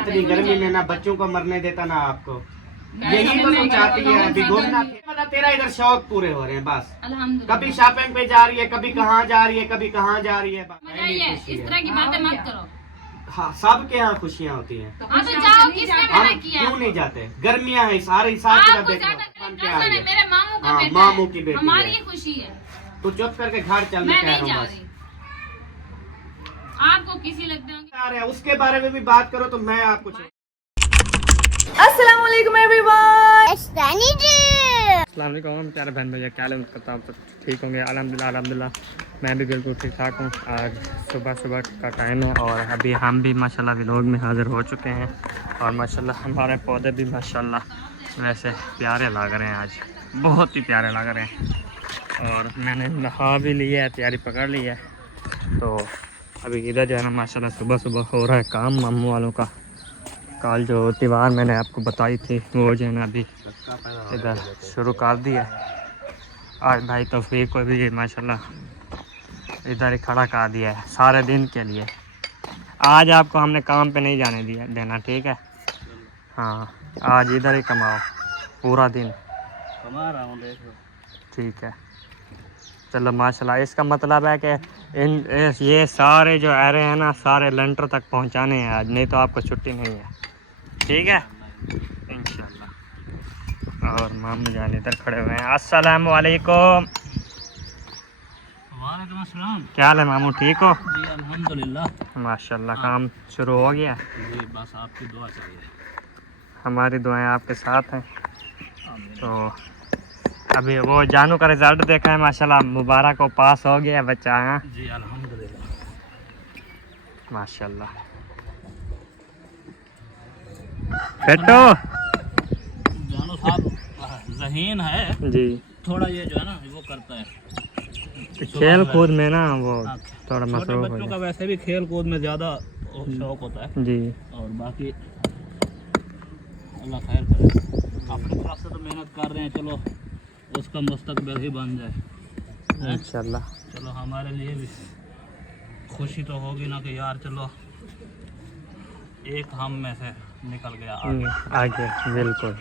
इतनी गर्मी में ना बच्चों को मरने देता ना आपको। यही तो तू चाहती है अभी घूमना। मतलब तेरा इधर शौक पूरे हो रहे हैं बस। कभी शॉपिंग पे जा रही है, कभी कहाँ जा रही है, कभी कहाँ जा रही है। इस तरह की बातें मत करो। हाँ, सबके यहाँ खुशियाँ होती हैं। तो जाओ, किसने मना किया? क्यों नहीं जाते? गर्मियाँ हैं सारी तरफ देख लो। मेरे मामू का बेटा है। मामू की बेटी हमारी है। खुशी है। तू चुप करके घर चल। मैं नहीं जा रही। आपको किसी लगते होंगे उसके बारे में भी बात करो तो मैं आपको। अस्सलाम वालेकुम एवरीवन। अस्सलाम वालेकुम प्यारे बहन भैया, क्या हाल करता हूँ? सब ठीक होंगे अल्हम्दुलिल्लाह। मैं भी बिल्कुल ठीक ठाक हूँ। आज सुबह का टाइम है और अभी हम भी माशाल्लाह व्लॉग में हाज़िर हो चुके हैं। और माशाल्लाह हमारे पौधे भी माशाल्लाह वैसे प्यारे लग रहे हैं, आज बहुत ही प्यारे लग रहे हैं। और मैंने नहा भी लिया है, तैयारी पकड़ ली है। तो अभी इधर जो है ना माशाल्लाह सुबह हो रहा है काम मामू वालों का। कल जो त्यौहार मैंने आपको बताई थी वो जो है ना अभी इधर शुरू कर दिया। आज भाई तौफीक को भी माशाल्लाह इधर ही खड़ा कर दिया है सारे दिन के लिए। आज आपको हमने काम पे नहीं जाने देना, ठीक है? हाँ, आज इधर ही कमाओ पूरा दिन। कमा रहा हूँ, देखो। ठीक है, चलो माशाल्लाह। इसका मतलब है कि ये सारे जो एरे हैं ना सारे लेंटर तक पहुंचाने हैं आज, नहीं तो आपको छुट्टी नहीं है, ठीक है इंशाल्लाह। और मामू जान इधर खड़े हुए हैं। अस्सलाम वालेकुम। वालेकुम अस्सलाम। क्या हाल है मामू, ठीक हो? जी अल्हम्दुलिल्लाह माशाल्लाह। काम शुरू हो गया? जी, बस आपकी दुआ चाहिए। हमारी दुआएं आपके साथ हैं। तो अभी वो जानू का रिज़ल्ट देखा है माशाल्लाह, मुबारक को पास हो गया बच्चा है। जी अल्हम्दुलिल्लाह माशाल्लाह। बेटो जानू साहब ज़हीन है जी, थोड़ा, ये जो है ना वो करता है खेल कूद में ना वो थोड़ा छोटे मसरूफ हो बच्चों का जाए। वैसे भी खेल कूद में ज़्यादा शौक होता है। जी, और बाकी अल्लाह खैर करे। अपनी तरफ से तो मेहनत कर रहे हैं, चलो उसका मुस्तकबिल ही बन जाए इंशाल्लाह। चलो हमारे लिए भी खुशी तो होगी ना कि यार चलो एक हम में से निकल गया आगे बिल्कुल।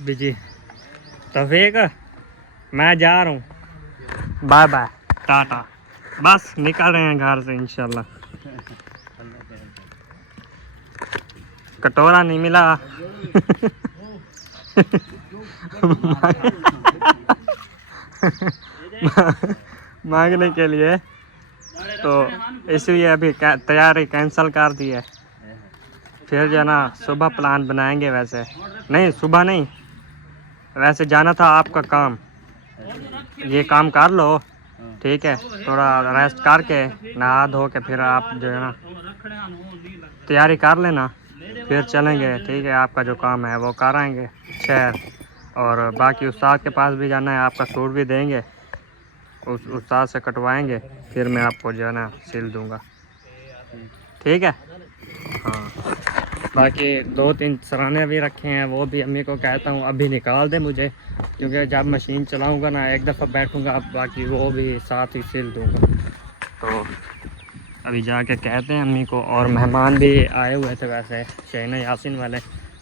बिजी तौफीक, मैं जा रहा हूँ, बाय बाय टाटा। बस निकल रहे हैं घर से इंशाल्लाह। कटोरा नहीं मिला मांगने के लिए, तो इसलिए अभी तैयारी कैंसिल कर दी है। फिर जो है ना सुबह प्लान बनाएंगे। वैसे नहीं, सुबह नहीं, वैसे जाना था आपका काम, ये काम कर लो, ठीक है? थोड़ा रेस्ट करके नहा धो के फिर आप जो है ना तैयारी कर लेना, फिर चलेंगे, ठीक है? आपका जो काम है वो कराएंगे शहर। और बाकी उस्ताद के पास भी जाना है, आपका सूट भी देंगे, उस उस्ताद से कटवाएंगे, फिर मैं आपको जो है ना सिल दूंगा, ठीक है? हाँ, बाकी 2-3 सराहने भी रखे हैं, वो भी अम्मी को कहता हूँ अभी निकाल दे मुझे, क्योंकि जब मशीन चलाऊँगा ना एक दफ़ा बैठूँगा, बाकी वो भी साथ ही सिल दूँगा। तो अभी जाके कहते हैं अम्मी को। और मेहमान भी आए हुए थे वैसे, शहना यासिन वाले,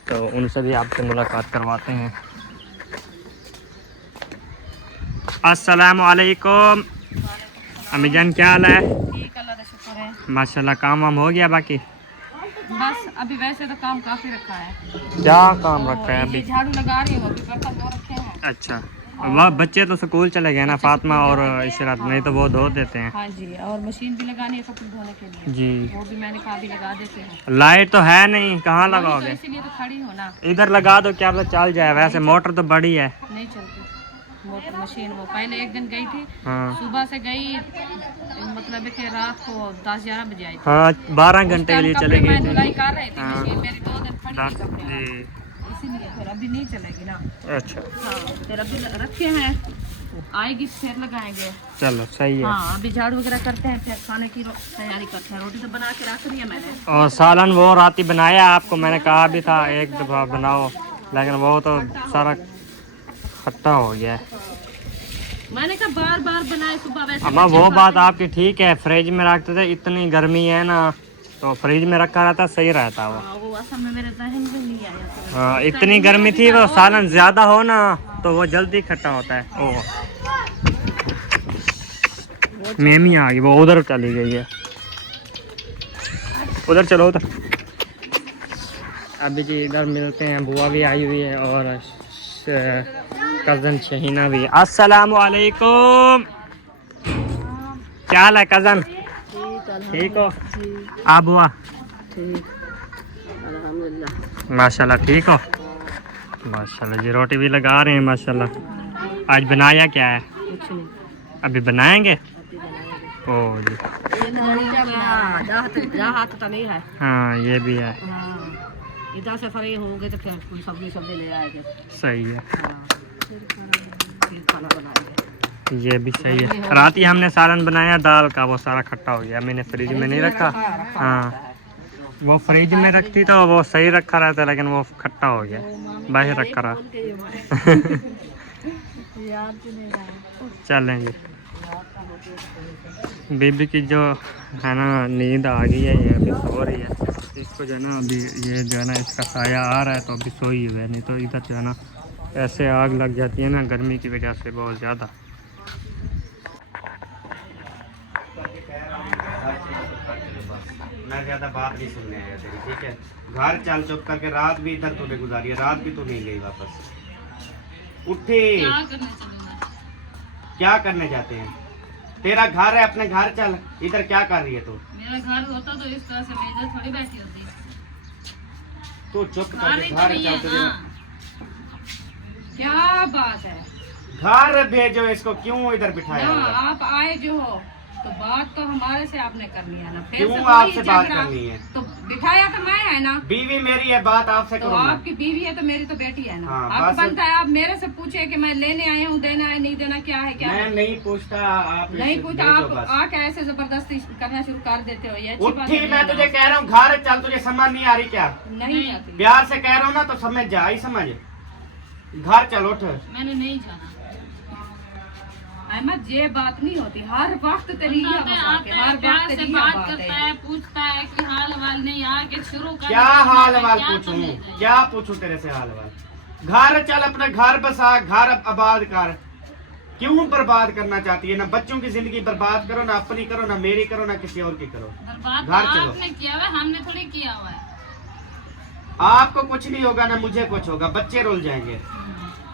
तो उनसे भी आपसे मुलाकात करवाते हैं। अस्सलाम वालेकुम अम्मी जान, क्या हाल है? ठीक, अल्लाह का शुक्र है। माशाल्लाह। काम वाम हो गया? बाकी बस अभी वैसे तो काम काफी रखा है। क्या काम रखा है ये अभी? झाड़ू लगा रही हूँ, अभी बर्तन धो रखे हैं। अच्छा, वाह, बच्चे तो स्कूल चले गए ना, फातिमा और इशरत, नहीं तो वो धो देते हैं। हाँ जी, और मशीन भी लगानी है कपड़े धोने के लिए जी, वो भी मैंने कहा भी लगा देते हैं। लाइट तो है नहीं, कहाँ तो लगाओगे? इसीलिए तो खड़ी हो ना। इधर लगा दो, क्या पता चल जाए। वैसे मोटर तो बड़ी है। नहीं चलती मोटर मशीन। वो पहले एक दिन गई थी, हाँ सुबह से गई, मतलब कि रात को 10-11 बजे आई थी। हाँ, 12 घंटे के लिए कपड़े चले मैं गए धुलाई थे। कर रही थी, हाँ। मशीन मेरी 2 दिन खड़ी थी कपड़े, जी, इसीलिए फिर अभी नहीं चलेगी ना। अच्छा, हाँ, फिर अभी रखे हैं, आएगी फिर लगाएंगे। चलो सही है। हाँ, अभी झाड़ू वगैरह करते हैं, फिर खाने की तैयारी करते हैं। रोटी तो बना के रख रही है मैंने। और सालन वो रात ही बनाया, आपको मैंने कहा भी था एक दफ़ा बनाओ, लेकिन वो तो सारा खट्टा हो गया है। मैंने कहा बार बार बनाए सुबह, वैसे अम्मा वो बात आपकी ठीक है, फ्रिज में रखते थे, इतनी गर्मी है ना तो फ्रिज में रखा रहता सही रहता वो। हाँ, वो असल में मेरे जहन में नहीं आया तो हाँ, इतनी गर्मी थी, वो सालन ज़्यादा हो ना तो वो जल्दी खट्टा होता है। ओह मेमी आ गई, वो उधर चली गई है, उधर चलो उधर। अभी जी इधर मिलते हैं, बुआ भी आई हुई है और कज़न शहीना भी। अस्सलाम वालेकुम, क्या हाल है कज़न? ठीक हो आप बुआ? ठीक, अल्हम्दुलिल्लाह। माशाल्लाह ठीक हो? माशाल्लाह जी, रोटी भी लगा रहे हैं माशाल्लाह। आज बनाया क्या है? कुछ नहीं, अभी बनाएंगे? ओ जी हाथ तो नहीं है। हाँ ये भी है, हाँ, इधर से फ्री हो गए तो फिर कोई सब्जी ले आएंगे। सही है। हाँ, फिर खाना बनाएंगे। ये भी सही है। रात ही हमने सालन बनाया दाल का, वो सारा खट्टा हो गया, मैंने फ्रिज में नहीं रखा। हाँ वो फ्रिज में रखती तो वो सही रखा रहता, लेकिन वो खट्टा हो गया, बाहर रखा रहा। चलेंगे। बेबी की जो है ना नींद आ गई है, ये अभी सो रही है। इसको जो है ना अभी ये जो है ना इसका साया आ रहा है तो अभी सोई हुई है, नहीं तो इधर जो है ना ऐसे आग लग जाती है ना गर्मी की वजह से बहुत ज़्यादा। मैं ज़्यादा बात नहीं सुनने आया तेरी, ठीक है? घर चल चुप करके, रात भी इधर तूने गुजारी है, रात भी तू नहीं गई वापस। उठे क्या करने जाते हैं? तेरा घर है, अपने घर चल। इधर क्या कर रही है तू? मेरा घर होता तो इस तरह से मैं इधर थोड़ी बैठी होती। तू चुप करके घर चल। तुझे क्या बात है? घर भेजो इसको, क्यों इधर बिठाया ना हुआ है? आप आए जो हो तो बात तो हमारे से आपने करनी है ना। फिर क्यों से आपसे वही बात झगड़ा। करनी है? तो बिठाया तो मैं है ना, बीवी मेरी है, बात आपसे तो करूंगा। आपकी बीवी है तो मेरी तो बेटी है ना। हाँ, आपको बस। बनता है आप मेरे से पूछे कि मैं लेने आया हूँ, देना है नहीं देना, क्या है क्या मैं है? नहीं पूछता, आप नहीं पूछा, भेजो आप बस। आके ऐसे जबरदस्ती करना शुरू कर देते हो, ये अच्छी बात उठी, नहीं मैं है तुझे ना। कह रहा हूँ घर चल। तुझे समझ नहीं आ रही क्या? नहीं जाती। प्यार से कह रहा हूँ ना तो समझ जा, आई समझ। घर चल, उठ। मैंने नहीं जाना। अहमद ये बात नहीं होती, हर वक्त तरीका हर वक्त से तरीका बात बात करता है। है, पूछता है कि हाल वाल नहीं, आके शुरू कर क्या हाल वाल पूछूं? क्या पूछूं तेरे से हाल वाल? घर चल, अपना घर बसा, घर आबाद कर। क्यों बर्बाद करना चाहती है? ना बच्चों की जिंदगी बर्बाद करो, ना अपनी करो, ना मेरी करो, ना किसी और की करो। बर्बाद घर तो चलो। आपने किया हुआ है, हमने थोड़ी किया हुआ है। आपको कुछ नहीं होगा, ना मुझे कुछ होगा, बच्चे रुल जाएंगे।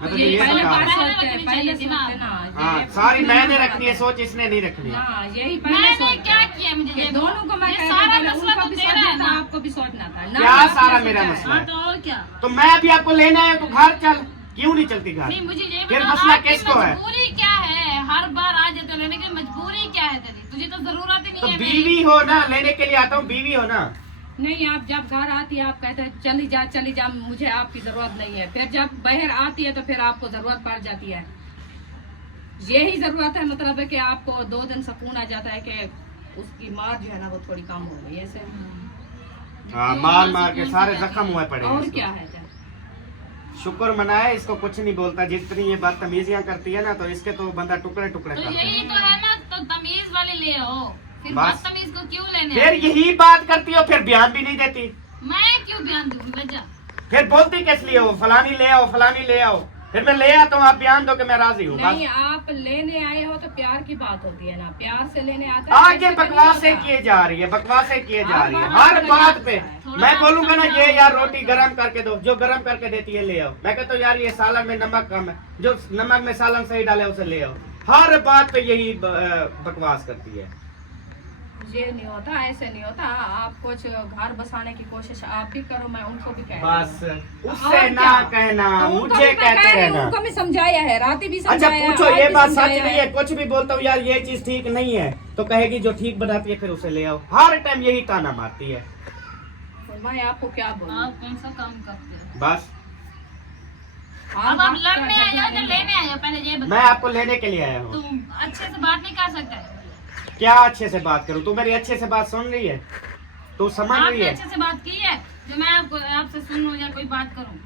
मैं तुझे ये पहले बता बात रहा हूं। सोचते हैं, पहले सोचते हैं ना। हाँ, सारी मैंने रखनी है सोच, इसने नहीं रखनी। हाँ, यही पहले मैंने सोचते क्या हैं। किया? मुझे ये ये दोनों को मैं ये कहती सारा हूँ, मसला उनको तो भी तेरा सोचना है था, ना। आपको भी सोचना था ना। क्या आपने सारा सोचा मेरा है। मसला हाँ है? तो और क्या? तो मैं भी आपको लेना है तो घर चल। क्यों नहीं चलती घर? नहीं मुझे ये फिर बता, मसला आपकी किसको है? मजबूरी क्या है? हर बार आ जाते हो लेने की मजबूरी क्या है तेरी? तुझे तो जरूरत ही तो नहीं है मेरी। बीवी हो ना, लेने के लिए आता हूँ, बीवी हो ना। नहीं, आप जब घर आती है आप कहते हैं चली जा, मुझे आपकी जरूरत नहीं है। फिर जब बाहर आती है तो फिर आपको जरूरत पड़ जाती है। यही जरूरत है, मतलब है कि आपको 2 दिन सुकून आ जाता है कि उसकी मार जो है ना वो थोड़ी कम हो गई ऐसे। हाँ, मार मार के सारे जख्म हुए पड़े हैं और इसको। क्या है? शुक्र मनाए, इसको कुछ नहीं बोलता। जितनी ये बदतमीजियां करती है ना तो इसके तो बंदा टुकड़े टुकड़े तो करता यही है। तो है ना, तो तमीज वाली ले आओ। फिर बस। बदतमीज को क्यों लेने फिर आते हो? यही बात करती हो, फिर बयान भी नहीं देती। मैं क्यों बयान दूँ? वजह फिर बोलती किस लिए हो? फलानी ले आओ, फलानी ले आओ। फिर मैं ले आता हूँ, आप बयान दो कि मैं राजी हूँ। नहीं, बस आप लेने आए हो तो प्यार की बात होती है ना, प्यार से लेने आते आगे बकवासें किए जा रही है, बकवासें किए जा रही है हर बात पे। मैं बोलूंगा ना ये यार रोटी गरम करके दो, जो गरम करके देती है ले आओ। मैं कहता हूँ यार ये सालन में नमक कम है, जो नमक में सालन सही डाले उसे ले आओ। हर बात पे यही बकवास करती है। ये नहीं होता, ऐसे नहीं होता। आप कुछ घर बसाने की कोशिश आप भी करो, मैं उनको भी कह बस रही हूँ। उससे और ना क्या? कहना, तो उनको मुझे भी मैं कहते कह रही हूँ, रहना। उनको भी समझाया है, राती भी अच्छा समझाया, पूछो, आज ये भी बात सच समझाया नहीं है? कुछ भी बोलता हूँ यार ये चीज ठीक नहीं है तो कहेगी जो ठीक बनाती है फिर उसे ले आओ। हर टाइम यही ताना मारती है। तो मैं आपको क्या बोलूं? आप कौन सा काम करते हो? बस हाँ, अब आप बात लड़ने का आए हो झगड़ा या नहीं लेने आए हो? पहले ये मैं बताओ। आपको लेने के लिए आया हूँ। तुम अच्छे से बात नहीं कर सकता है? क्या अच्छे से बात करूँ? तू मेरी अच्छे से बात सुन रही है? तू समझ रही आपने है? अच्छे से बात की है जो मैं आपसे सुनूं या कोई बात करूं?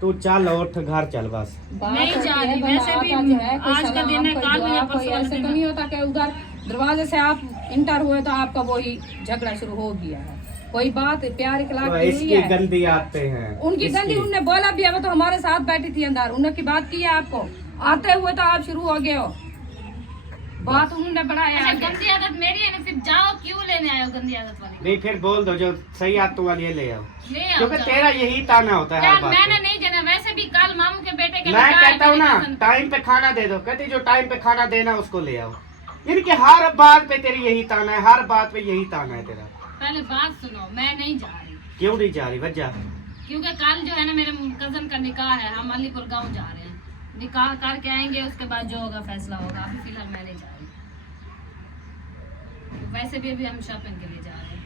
तू चल उठ घर चल बस। नहीं जा रही, वैसे भी आज का दिन है, कल या परसों वाला ऐसे दिन तो है। नहीं होता कि उधर दरवाजे से आप इंटर हुए तो आपका वही झगड़ा शुरू हो गया है। कोई बात प्यार इखलाक तो की इसकी हुई है। गंदी आते हैं उनकी गंदी उनने बोला भी है, वो तो हमारे साथ बैठी थी अंदर, उन्होंने की बात की है आपको, आते हुए तो आप शुरू हो गए हो, बात उन्होंने बढ़ाया अच्छा आगे। गंदी आदत मेरी है ना, फिर जाओ क्यों लेने आए हो गंदी आदत वाली? नहीं फिर बोल दो जो सही आदतों वाली है ले आओ, ले आओ क्योंकि जाओ। तेरा यही ताना होता है हर यार बात मैंने पे। नहीं जाना, वैसे भी कल मामू के बेटे के मैं निकाह कहता हूँ है, ना मेरी टाइम पे खाना दे दो, कहती जो टाइम पे खाना देना उसको ले आओ। यानी कि हर बात पे तेरी यही ताना है, हर बात पे यही ताना है तेरा। पहले बात सुनो, मैं नहीं जा रही क्यों नहीं जा रही वजह? क्योंकि कल जो है ना मेरे कजन का निकाह है, हम अलीपुर गांव जा रहे हैं, निकाह करके आएंगे, उसके बाद जो होगा फैसला होगा। अभी फिलहाल मैं नहीं जा रही, वैसे भी अभी हम शॉपिंग के लिए जा रहे हैं।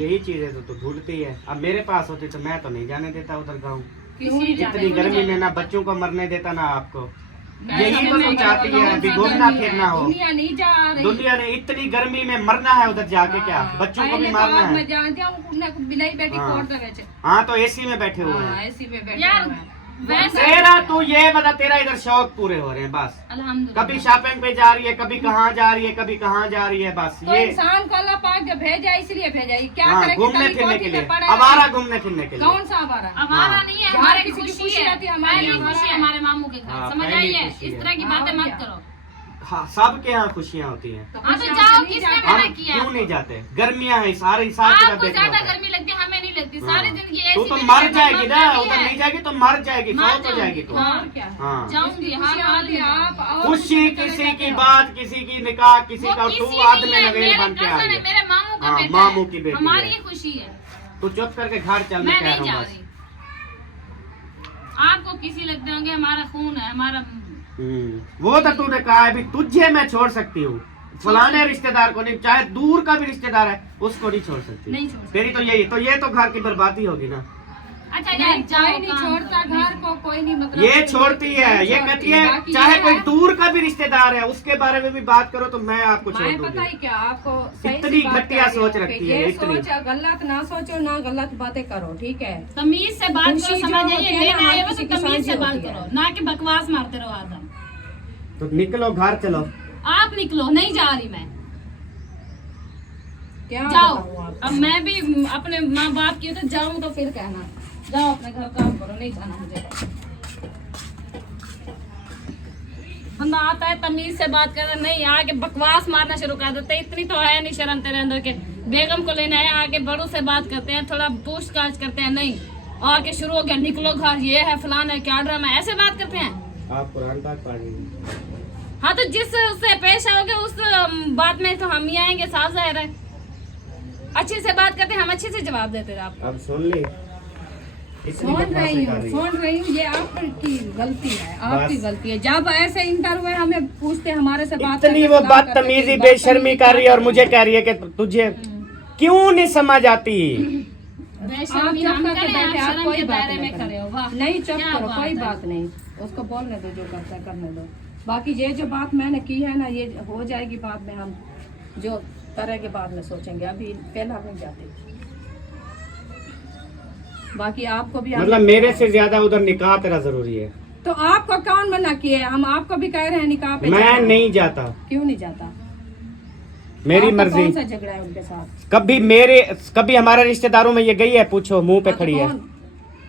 यही चीजें तो तू ढूंढती है। अब मेरे पास होती तो मैं तो नहीं जाने देता उधर गाँव। क्यों नहीं जाते? इतनी गर्मी में ना बच्चों को मरने देता ना आपको। यही तो मैं तू चाहती है अभी घूमना फिरना हो। दुनिया नहीं जा रही। दुनिया ने इतनी गर्मी में मरना है उधर जाके, क्या बच्चों को भी मारना है? मैं जानती हूँ उन्हें बिलाई बैठी हाँ। कोर्ट दे विच। हाँ तो एसी में बैठे हुए हैं। ऐसी में बैठे यार हुए हैं। वैसे तेरा तू ये बता, तेरा इधर शौक पूरे हो रहे हैं बस। अल्हम्दुलिल्लाह। कभी शॉपिंग पे जा रही है, कभी कहाँ जा रही है, कभी कहाँ जा रही है, बस तो ये। इंसान को अल्लाह पाक जब भेजा इसलिए भेजा, ये क्या हाँ करे कि घूमने कभी फिरने कोठी के में लिए, पड़े हमारा घूमने फिरने के लिए। कौन सा हमारा? हमारा हाँ। नहीं है, जहाँ हमारे किसी की खुशी खुशी है, रहती है, हमारी पहली हमारा खुशी है है। हमारे मामू के घर। हाँ, समझ पहली आइए, खुशी इस है। तरह की हाँ, बातें मत क्या? करो। हाँ सबके यहाँ खुशियाँ होती हैं। तो हाँ तो खुशियाँ जाओ, नहीं किसने जाते। हम मना किया? क्यों नहीं जाते? गर्मियाँ हैं सारी सारी जगह आपको देखना ज्यादा होता है। गर्मी लगती है, हमें नहीं लगती। हाँ। सारी जिंदगी ऐसी तू तो में मर निकल जाएगी ना, जाती उधर है। नहीं जाएगी तो मर जाएगी, मर फौत हो जाएगी तू। हाँ। और क्या? हाँ जाऊंगी हर खुशियाँ हाल होती में। है, आप और खुशी चले किसी जाते की हो। बात, किसी की निकाह, किसी वो का किसी तू आदमी नहीं है, नवेल मेरे बन के आ cousin रही है, है। मेरे मामू का हाँ, बेटा मामू है। की बेटी हमारी है। ही खुशी है। तू चुप करके घर चल, मैं मैं कह नहीं रहा जा हूँ बस। रही। आपको किसी लगते होंगे, हमारा खून है, हमारा। वो तो तूने कहा है, अभी तुझे मैं छोड़ सकती हूँ, फलाने रिश्तेदार को नहीं, चाहे दूर का भी रिश्तेदार है उसको नहीं छोड़ सकती। नहीं छोड़ सकती। तेरी तो यही, तो ये तो घर की बर्बादी होगी ना। अच्छा यार नहीं, जाओ, कोई नहीं काम छोड़ता करो। घर को, कोई नहीं मतलब। ये छोड़ती है, ये छोड़ती कहती है बाकी चाहे ये कोई है, दूर का भी रिश्तेदार है उसके बारे में भी बात करो तो मैं आपको छोड़ मैं पता दूंगी। ही क्या आपको सही इतनी सी बात घटिया कह रही हूँ सोच रखती कि है, ये इतनी। सोच गलत ना सोचो, ना गलत बातें करो, ठीक है? तमीज से बात करो, खुशी जो समझ होती आइए, है लेने ना, आए हो किसी तो की तमीज से साझी बात होती करो, है। ना कि बकवास मारते रहो आदम। तो निकलो घर चलो। आप निकलो, नहीं जा रही मैं। क्या जाओ। बताऊँ आपको? अब मैं भी अपने माँ बाप की तो जाऊँ तो फिर कहना, जाओ अपने घर काम करो, नहीं जाना मुझे। बंदा आता है तमीज से बात कर, नहीं आके बकवास मारना शुरू कर देते। इतनी तो है नहीं शर्म तेरे अंदर के बेगम को लेने आए, आके बड़ों से बात करते हैं, थोड़ा पूछताछ करते हैं, नहीं आके शुरू हो गया निकलो घर, ये है फलाना है, क्या ड्रामा है, ऐसे बात करते हैं। आप कुरान पाक पढ़ लीजिए। हाँ तो जिस उससे पेश आओगे उस बात में तो हम ही आएंगे, साफ जाहिर है। अच्छे से बात करते हैं, हम अच्छे से जवाब देते हैं आपको। अब सुन ली, इतनी सुन बकवासें रही कर हूँ, रही है। सुन रही हूँ, ये आपकी गलती है, आपकी बस। गलती है। जब ऐसे इंटर हुए हमें पूछते, हमारे से बात इतनी करके वो सलाम बदतमीजी करते, बेशर्मी कर रही है और मुझे कह रही है कि तुझे क्यों नहीं समझ आती। बेशर्मी आप हम चुप करके करें, आप बैठे, आप शर्म कोई के बात दायरे नहीं में करें। खड़े हो। वाह नहीं चुप क्या करो, बात कोई है। बात नहीं, उसको बोलने दो, जो करता है करने दो। बाकी ये जो बात मैंने की है ना, ये हो जाएगी बाद में, हम जो तरह के बाद में सोचेंगे, अभी पहला नहीं जाते। बाकी आपको भी मतलब मेरे से ज्यादा उधर निकाह तेरा जरूरी है। तो आपको कौन मना किया है? हम आपको भी कह रहे हैं निकाह पे मैं जाओ। नहीं जाता, क्यों नहीं जाता? मेरी आपका मर्जी। कौन सा झगड़ा है उनके साथ? कभी हमारे रिश्तेदारों में ये गई है? पूछो, मुंह पे हाँ, तो खड़ी है। कौन?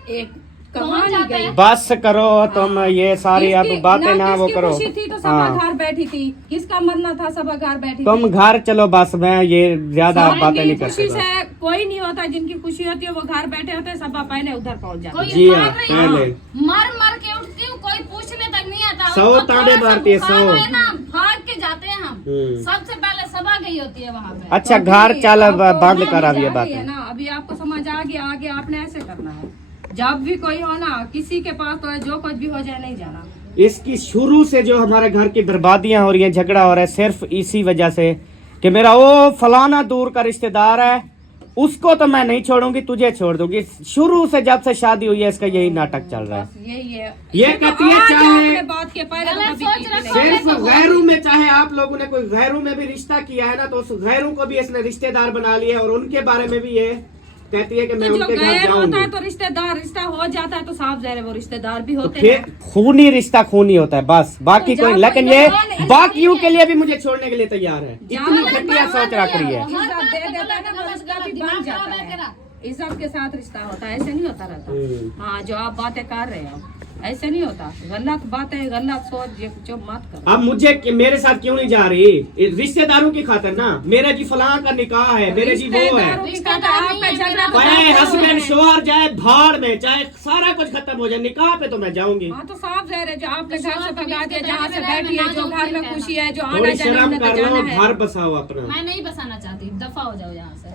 एक कहाँ नहीं जाता गई? है? बस करो तुम, ये सारी अब किसकी- बातें ना वो किसकी करो। खुशी थी तो सब हाँ घर बैठी थी, किसका मरना था सब घर बैठी तुम थी। घर चलो बस, मैं ये ज्यादा सबकी बातें नहीं खुशी करते। से कोई नहीं होता, जिनकी खुशी होती है वो घर बैठे होते हैं, सब पहले उधर पहुंच जाते कोई हैं। जी इंसान हाँ, नहीं पहले। मर मर के उठती हूँ, कोई पूछने तक नहीं आता। 100 उसको ताने थोड़ा सा मारती है, बुखार 100। है ना, भाग के जाते हैं हम। हम्म। सबसे पहले सभा गई होती है वहाँ पे। अच्छा तो घर अभी चल, अब आपको बंद समझ कर अब ये आ गई है बातें। ना, अभी आपको समझ आ गया, आगे आपने ऐसे करना है। जब भी कोई हो ना, किसी के पास तो है, जो कुछ भी हो जाए नहीं जाना। इसकी शुरू से जो हमारे घर की बर्बादियां हो रही हैं, झगड़ा हो रहा है, सिर्फ इसी वजह से कि मेरा वो फलाना दूर का रिश्तेदार है, उसको तो मैं नहीं छोड़ूंगी, तुझे छोड़ दूंगी। शुरू से जब से शादी हुई है इसका यही नाटक चल रहा है। बस यही है। ये तो कहती है आज चाहे- आपने बात के पहले तो गलत कभी सोच की रखो। नहीं। सिर्फ गैरों में, चाहे आप लोगों ने कोई गैरों में भी रिश्ता किया है ना, तो उस गैरों को भी इसने रिश्तेदार बना लिया और उनके बारे में भी ये कहती है कि मैं तो जो उनके घर गैर होता जाऊंगी। है तो रिश्तेदार, रिश्ता हो जाता है तो साफ ज़ाहिर है वो रिश्तेदार भी तो होते फिर हैं। खूनी रिश्ता खूनी होता है बस, बाकी तो कोई, जाओ, लेकिन कोई ये जाओ, नहीं, बाकियों के लिए भी मुझे छोड़ने के लिए तैयार है। इतनी जाओ, घटिया सोच रख रही है। इज्जत दे देता है ना तो रिश्ता भी बन जाता है। इज्जत के साथ रिश्ता होता है, ऐसे नहीं होता रहता। हाँ, जो आप बातें कर रहे हो ऐसे नहीं होता। गलत बातें, गलत सोच जो मत करो। अब मुझे मेरे साथ क्यों नहीं जा रही? रिश्तेदारों की खातिर ना, मेरा जी फलां का निकाह है, मेरे जी वो है, रिश्तेदारों की खातिर आपका झगड़ा तो चाहे आपका हस्बैंड है। शोहर जाए भाड़ में, चाहे सारा कुछ खत्म हो जाए, निकाह पे तो मैं जाऊंगी। हाँ तो साफ ज़ाहिर है, जो आपके घर से भगा दिया, जहाँ से बैठी है, जो घर में खुशी है, जो आना थोड़ी जाना शर्म उन्हें तो कर लो, जाना है। घर बसाओ अपना। मैं नहीं बसाना चाहती, दफा हो जाओ यहाँ से।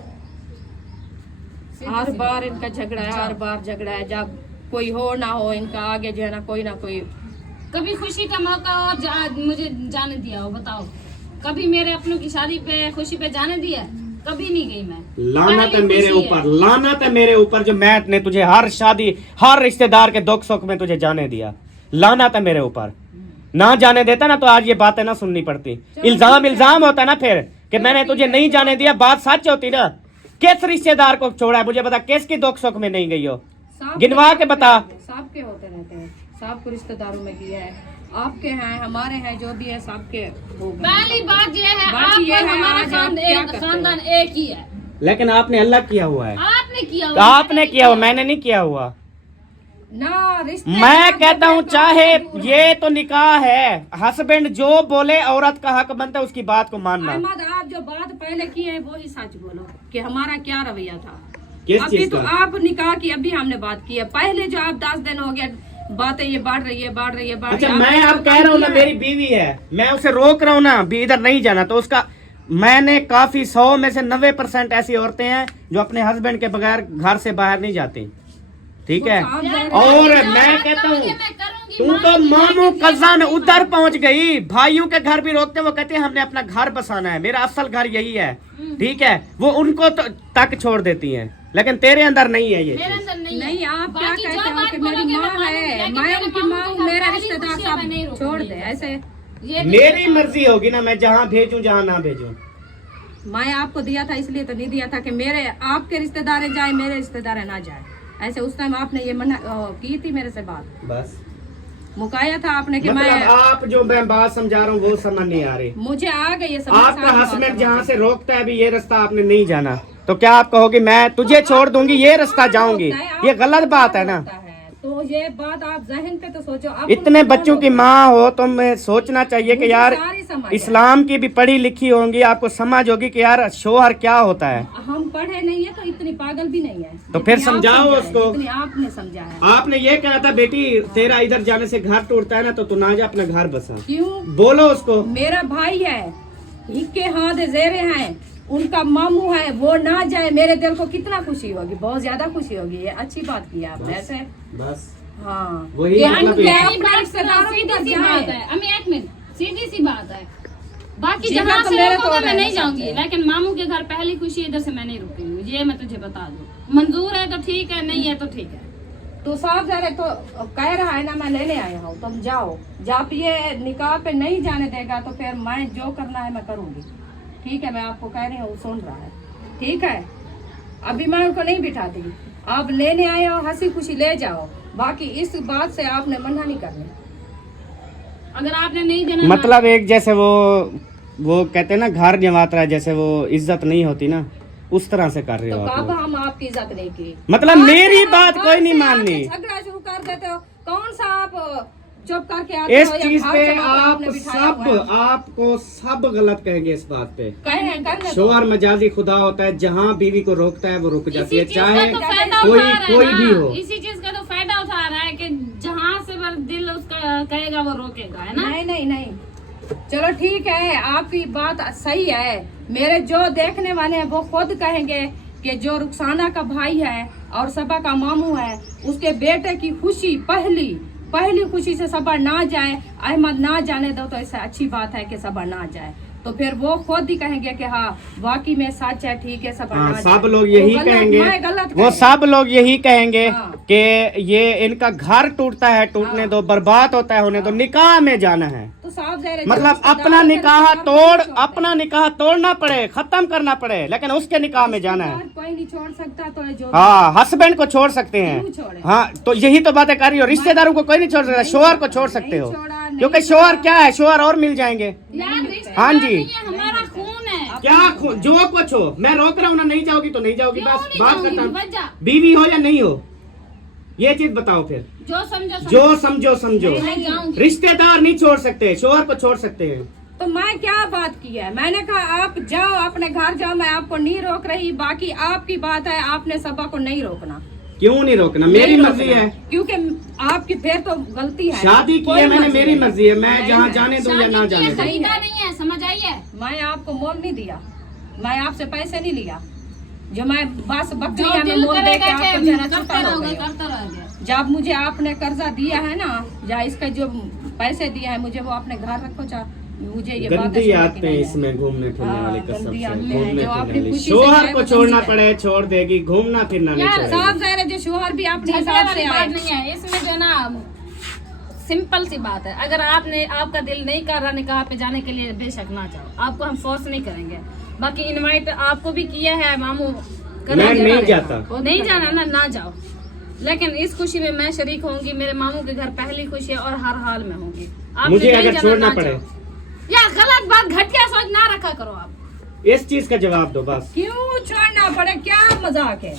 हर बार इनका झगड़ा है, हर बार झगड़ा है। जब कोई हो ना हो, इनका आगे जो है ना कोई कभी खुशी का मौका और मुझे जाने दिया हो, बताओ? कभी मेरे अपनों की शादी पे, खुशी पे जाने दिया? कभी नहीं गई मैं। लाना पहली था मेरे खुशी है। ऊपर, लाना था मेरे ऊपर जो मैंने तुझे हर शादी, हर रिश्तेदार के दुख सुख में तुझे जाने दिया। लाना था मेरे ऊपर, ना जाने देता ना तो आज ये बातें ना सुननी पड़ती। इल्जाम होता ना फिर कि मैंने तुझे नहीं जाने दिया, बात सच होती ना। किस रिश्तेदार को छोड़ा है मुझे बता, किसकी दुख सुख में नहीं गई हो? गिनवा के बता। सबके होते रहते हैं, सबको रिश्तेदारों में किया है। आपके हैं, हमारे हैं, जो भी है सबके हो गए। पहली बात ये है, बात आप ये और है, हमारा आज आप क्या करते हो? खानदान एक ही है। लेकिन आपने अलग किया हुआ है। आपने किया तो हुआ, आपने किया हुआ, मैंने नहीं किया हुआ। ना रिश्ते मैं कहता हूँ चाहे ये तो निकाह है, हस्बैंड जो बोले औरत का हक बनता है उसकी बात को मानना। अहमद, आप जो बात पहले की है वो ही सच बोलो कि हमारा क्या रवैया था। किस अभी चीज तो का? आप निकाह की अभी हमने बात की है। पहले जो आप 10 दिन हो गए बातें ये बढ़ रही है। अच्छा, मैं अब कह रहा हूँ ना, मेरी बीवी है, मैं उसे रोक रहा हूँ ना भी इधर नहीं जाना, तो उसका मैंने काफी 100 में से 90% ऐसी औरतें हैं जो अपने हस्बैंड के बगैर घर से बाहर नहीं जाती, ठीक है? और मैं कहता हूँ तू तो मामू कजान उधर पहुंच गई, भाइयों के घर भी रोकते, वो कहते हैं हमने अपना घर बसाना है, मेरा असल घर यही है, ठीक है? वो उनको तो तक छोड़ देती हैं, लेकिन तेरे अंदर नहीं है ये मेरे चीज। अंदर नहीं है। नहीं, आप क्या बाकी जो कहते हो बात कि मेरी बोलोगे माँ मैं है, मानूंगी, मैं लेकिन उनकी मेरे माँ हूँ, मामू मेरा की रिश्तेदार खुशियाँ मैं नहीं सब रोकूंगी। छोड़ दे। ऐसे ये भी मेरी मर्जी होगी ना, मैं जहाँ भेजूं जहाँ ना भेजूं। मैं आपको दिया था इसलिए तो नहीं दिया था कि मेरे आपके रिश्तेदार जाए, मेरे रिश्तेदार ना जाए। ऐसे उस टाइम आपने ये मना की थी मेरे से बात, बस मुकाया था आपने कि मतलब मैं, आप जो मैं बात समझा रहा हूँ वो समझ नहीं आ रही। मुझे आ गई ये समझ। आपका सारी हस्बैंड बात जहाँ समझ। से रोकता है, अभी ये रास्ता आपने नहीं जाना, तो क्या आप कहोगे मैं तुझे छोड़ दूंगी, ये रास्ता जाऊंगी? ये गलत बात है ना। तो ये बात आप जहन पे तो सोचो। अब इतने उनको बच्चों की बोलो। माँ हो तो मैं सोचना चाहिए कि मुझे यार सारी समझ है। इस्लाम की भी पढ़ी लिखी होंगी, आपको समझ होगी कि यार शोहर क्या होता है। हम पढ़े नहीं है तो इतनी पागल भी नहीं है। तो फिर जितनी आप समझाओ समझाए, उसको। जितनी आपने समझा है। आपने ये कहा था बेटी तेरा इधर जाने से घर टूटता है ना, तो तू ना जा, अपना घर बसा। क्यों? बोलो उसको। मेरा भाई है, हिक्के हाथ जेरे हैं, उनका मामू है, वो ना जाए, मेरे दिल को कितना खुशी होगी, बहुत ज्यादा खुशी होगी। ये अच्छी बात की आपने। ऐसे बस हाँ, वही कि मतलब हम है। क्या मेरी अपने बात रिश्तेदारों सीधी की सी तरफ बात जाएं। है। अम्मी एक मिनट, सीधी सी बात है। बाकी जिगर जहाँ तो से मेरे रोकोगे तो मैं है, नहीं सब जाऊंगी, है। लेकिन मामू के घर पहली खुशी इधर से मैं नहीं रुकूंगी, ये मैं तुझे बता दूं। मंजूर है तो ठीक है, नहीं है तो ठीक है। तो साफ जा रहे तो कह रहा है ना, मैं लेने आया हूँ, तुम जाओ। जब ये निकाह पे नहीं जाने देगा तो फिर मैं जो करना है मैं करूँगी, ठीक है? मैं आपको कह रही हूँ, सुन रहा है, ठीक है? अभी मैं उनको नहीं बिठाती, आप लेने आए हो, हंसी खुशी ले जाओ। बाकी इस बात से आपने मना नहीं करना। अगर आपने नहीं देना मतलब एक जैसे वो कहते हैं ना घर जमात रहा, जैसे वो इज्जत नहीं होती ना, उस तरह से कर रहे तो हो आप कब लोग। हम आपकी इज्जत नहीं की? मतलब मेरी बात घर कोई नहीं से माननी। आके झगड़ा शुरू कर देते हो। कौन सा आप चुप करके आते इस हो या चीज घर पे चलाकर आप आपने बिठाया हुआ है? आपको सब गलत कहेंगे इस बात पे। कहें, करने दो। शोहर मजाजी खुदा होता है, जहाँ बीवी को रोकता है वो रुक जाती है, इसी चीज का चाहे तो फायदा कोई उठा रहा है कोई ना। भी हो। इसी चीज का तो फायदा उठा रहा है कि जहाँ से दिल उसका कहेगा वो रोकेगा, है ना? नहीं, चलो ठीक है, आपकी बात सही है। मेरे जो देखने वाले हैं वो खुद कहेंगे कि जो रुखसाना का भाई है और सबा का मामू है, उसके बेटे की खुशी पहली खुशी से सबा ना जाए, अहमद ना जाने दो, तो इससे अच्छी बात है कि सबा ना जाए। तो फिर वो खुद ही कहेंगे कि हाँ वाकई में सच है, ठीक है, सबा हाँ, ना सब जाए। लोग यही तो गलत, कहेंगे, मैं गलत वो कहें। सब लोग यही कहेंगे हाँ। कि ये इनका घर टूटता है, टूटने हाँ। दो, बर्बाद होता है होने दो, निकाह में जाना है। तो साफ जाहिर है, मतलब जो अपना रिश्तेदार अपना निकाह तोड़ना पड़े, खत्म करना पड़े, लेकिन उसके निकाह में जाना है। कोई नहीं छोड़ सकता, तो जो हाँ, हस्बैंड को छोड़ सकते हैं। क्यों छोड़े? हाँ, तो यही तो बातें कर रही हो, रिश्तेदारों को कोई नहीं छोड़ सकता, शोहर को छोड़ सकते हो, क्योंकि शोहर क्या है, शोहर और मिल जाएंगे। यार रिश्तेदार हाँ जी। नहीं है, हमारा खून है। क्या जो कुछ हो, मैं रोक रहा हूँ ना, नहीं जाओगी तो नहीं जाओगी, क्यों बस नहीं बात जाऊंगी? करता हूँ। वजह बीवी हो या नहीं हो, ये चीज बताओ फिर। जो समझो जो समझो समझो, नहीं जाऊंगी। रिश्तेदार नहीं छोड़ सकते, शोहर को छोड़ सकते हैं। तो मैं क्या बात की है, मैंने कहा आप जाओ अपने घर जाओ, मैं आपको नहीं रोक रही, बाकी आपकी बात है, आपने सबा को नहीं रोकना। क्यों नहीं रोकना, मेरी मर्जी है, क्योंकि आपकी फिर तो गलती है। शादी की है मैंने, मेरी मर्जी है, मैं जहाँ जाने दूं या ना जाने दूं। खरीदा नहीं है, समझ आई है? मैं आपको मोल नहीं दिया, मैं आपसे पैसे नहीं लिया, जो मैं बस जो बकरियां में दिल मोल दे के करेगा आपको कि जरा करते छुट्टा हो रहोगे, गए। करते रहोगे। जब मुझे आपने कर्जा दिया है ना, या इसका जो पैसे दिया है मुझे, वो अपने घर रखो, चाहे मुझे ये बात गंदी आदतें इसमें घूमने फिरने हाँ, वाली, कसम गंदी से आदतें हैं, घूमने जो आपने फिरने वाली। खुशी से शोहर चाहे को वो छोड़ना गंदी है। पड़े छोड़ देगी, घूमना फिरना नहीं यार छोड़ेगी। साफ जाहिर है, जो शोहर भी अपने झगड़े हिसाब वाली से बात आए। नहीं है इसमें, जो है ना सिंपल सी बात है। अगर आपका दिल नहीं कर रहा निकाह पे जाने के लिए, बेशक ना जाओ, आपको हम फोर्स नहीं करेंगे। बाकी इनवाइट आपको भी किया है मामू, मैं नहीं जाता। नहीं जाना ना जाओ, लेकिन इस खुशी में मैं शरीक होंगी। मेरे मामू के घर पहली खुशी है और हर हाल में होंगी। आपने मुझे नहीं अगर जाना, छोड़ना ना पड़े। जाओ। यार गलत बात, घटिया सोच ना रखा करो आप। इस चीज का जवाब दो बस। क्यों छोड़ना पड़े, क्या मजाक है,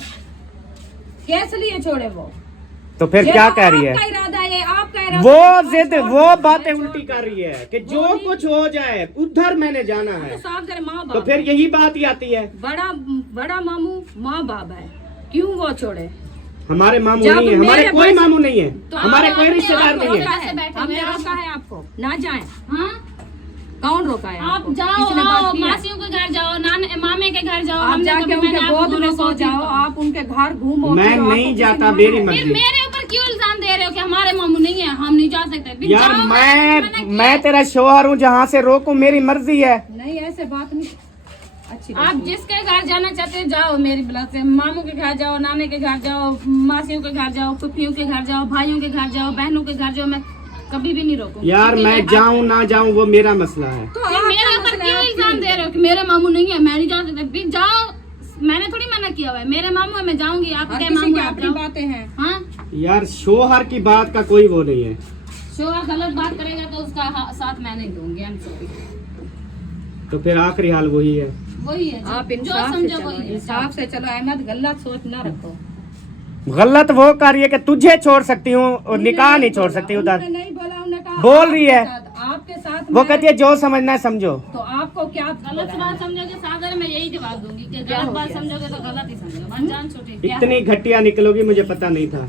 कैसे लिए छोड़े वो? तो फिर ये क्या तो कह रही है आपका इरादा है, आपका इरादा वो? है, जिद छोड़ वो दो, बातें छोड़ उल्टी दो। कर रही है कि जो कुछ हो जाए उधर मैंने जाना तो है, साफ जाहिर माँ तो बाप फिर यही बात ही आती है। बड़ा मामू माँ बाप है, क्यों वो छोड़े? हमारे मामू जब नहीं है, हमारे मेरे कोई बस- मामू नहीं है, तो हमारे आप कोई अपने रिश्तेदार आप को नहीं है। रोका है, बैठे हमने हुए हैं। रोका है आपको, ना जाए। हाँ? कौन रोका है आप आपको? जाओ, किसी ने बात आओ, की है? मासियों के घर जाओ, नाने मामे के घर जाओ। आप हमने जाके कभी- उनके मैंने आपको गोद में रोका सो नहीं जाओ, था। आप उनके घर घूमो मैं फिरो, नहीं आपको जाता, किसी ने मेरी मना- फिर मर्जी। मेरे ऊपर क्यों इल्जाम दे रहे हो कि हमारे मामू नहीं है, हम नहीं जा सकते? फिर यार जाओ, मैंने मना किया। मैं तेरा शोहर हूँ, जहाँ से रोकूं मेरी मर्जी है। नहीं ऐसे बात नहीं अच्छी बात आप नहीं। जिसके घर जाना चाहते हो जाओ, मेरी बला से। मामू के घर जाओ, नाने के घर जाओ, मासियों के घर जाओ, फुफियों के घर जाओ, भाइयों के घर जाओ, बहनों के घर जाओ, मैं कभी भी नहीं रोकूंगी। यार क्योंकि मैं जाऊँ ना जाऊँ वो मेरा मसला है। तो फिर आपका मेरे ऊपर मसला क्यों है, इल्जाम दे रहे हो कि मेरे मामू नहीं है, मैं नहीं जा सकता? फिर जाओ, मैंने थोड़ी मना किया हुआ है। मेरे मामू है, मैं जाऊंगी। हर आपके किसी मामू की है, आप अपनी जाओ। बातें हैं। हाँ, यार शोहर की बात का कोई वो नहीं है। शोहर गलत बात करेगा तो उसका साथ मैं नहीं दूंगी। I'm sorry। तो फिर आखिरी हाल वही है। वही है आप जो इंसाफ से समझो चलो, वही है। इंसाफ से चलो अहमद, गलत सोच ना रखो। गलत वो कर रही है कि तुझे छोड़ सकती हूँ और निकाह नहीं छोड़ सकती उधर। उन्होंने नहीं बोला, उन्होंने कहा बोल रही है। आपके साथ वो मैं- कहती है जो समझना है समझो। तो आपको क्या गलत बात समझोगे सागर में यही जवाब दूंगी कि क्या गलत हो बात गया? समझोगे तो गलत ही समझो। अनजान छोटी क्या इतनी घटिया निकलोगी मुझे पता नहीं था।